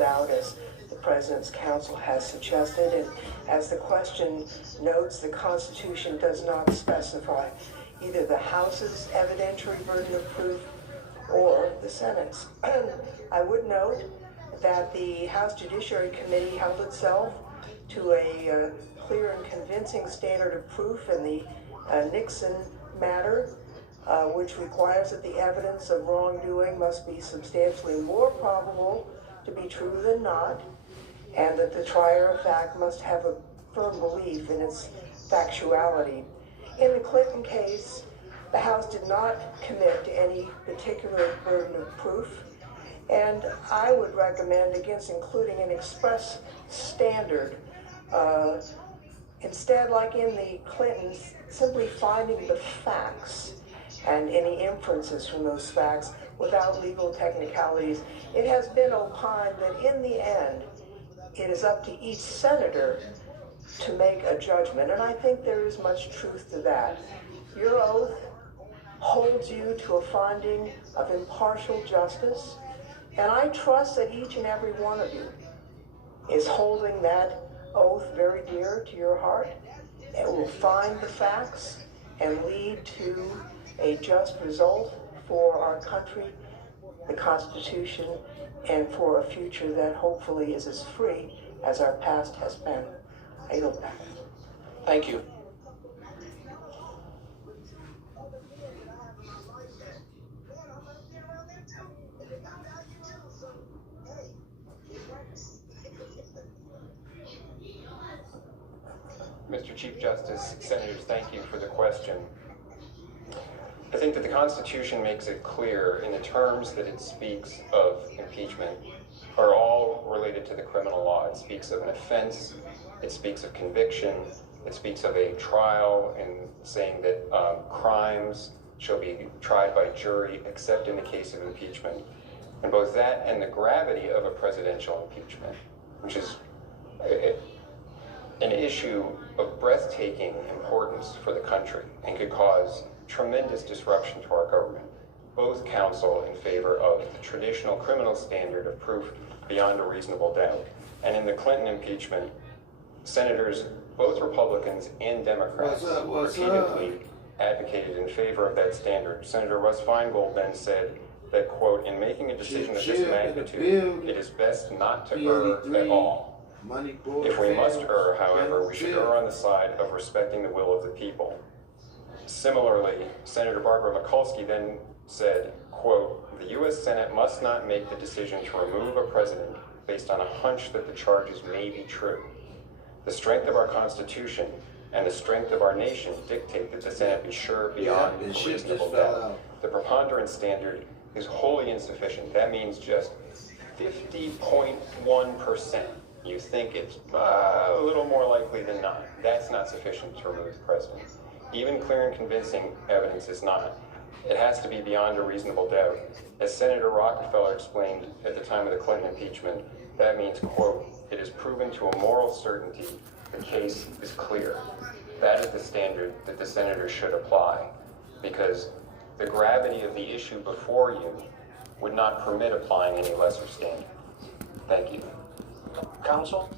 doubt, as the President's counsel has suggested. And as the question notes, the Constitution does not specify either the House's evidentiary burden of proof or the Senate's. I would note that the House Judiciary Committee held itself to a clear and convincing standard of proof in the Nixon matter, which requires that the evidence of wrongdoing must be substantially more probable to be true than not, and that the trier of fact must have a firm belief in its factuality. In the Clinton case, the House did not commit to any particular burden of proof, and I would recommend against including an express standard. Instead, like in the Clintons, simply finding the facts and any inferences from those facts without legal technicalities. It has been opined that in the end, it is up to each senator to make a judgment, and I think there is much truth to that. Your oath holds you to a finding of impartial justice, and I trust that each and every one of you is holding that oath very dear to your heart and will find the facts and lead to a just result for our country, the Constitution, and for a future that hopefully is as free as our past has been. I yield back. Thank you. Mr. Chief Justice, Senators, thank you for the question. I think that the Constitution makes it clear in the terms that it speaks of impeachment are all related to the criminal law. It speaks of an offense, it speaks of conviction, it speaks of a trial, and saying that crimes shall be tried by jury except in the case of impeachment. And both that and the gravity of a presidential impeachment, which is an issue of breathtaking importance for the country and could cause tremendous disruption to our government. Both counsel in favor of the traditional criminal standard of proof beyond a reasonable doubt. And in the Clinton impeachment, senators, both Republicans and Democrats, repeatedly advocated in favor of that standard. Senator Russ Feingold then said that, quote, in making a decision of this magnitude, it is best not to err at all. If we must err, however, we should err on the side of respecting the will of the people. Similarly, Senator Barbara Mikulski then said, quote, the U.S. Senate must not make the decision to remove a president based on a hunch that the charges may be true. The strength of our Constitution and the strength of our nation dictate that the Senate be sure beyond a reasonable doubt. The preponderance standard is wholly insufficient. That means just 50.1%. You think it's a little more likely than not. That's not sufficient to remove the president. Even clear and convincing evidence is not. It has to be beyond a reasonable doubt. As Senator Rockefeller explained at the time of the Clinton impeachment, that means, quote, it is proven to a moral certainty the case is clear. That is the standard that the senators should apply, because the gravity of the issue before you would not permit applying any lesser standard. Thank you. Counsel?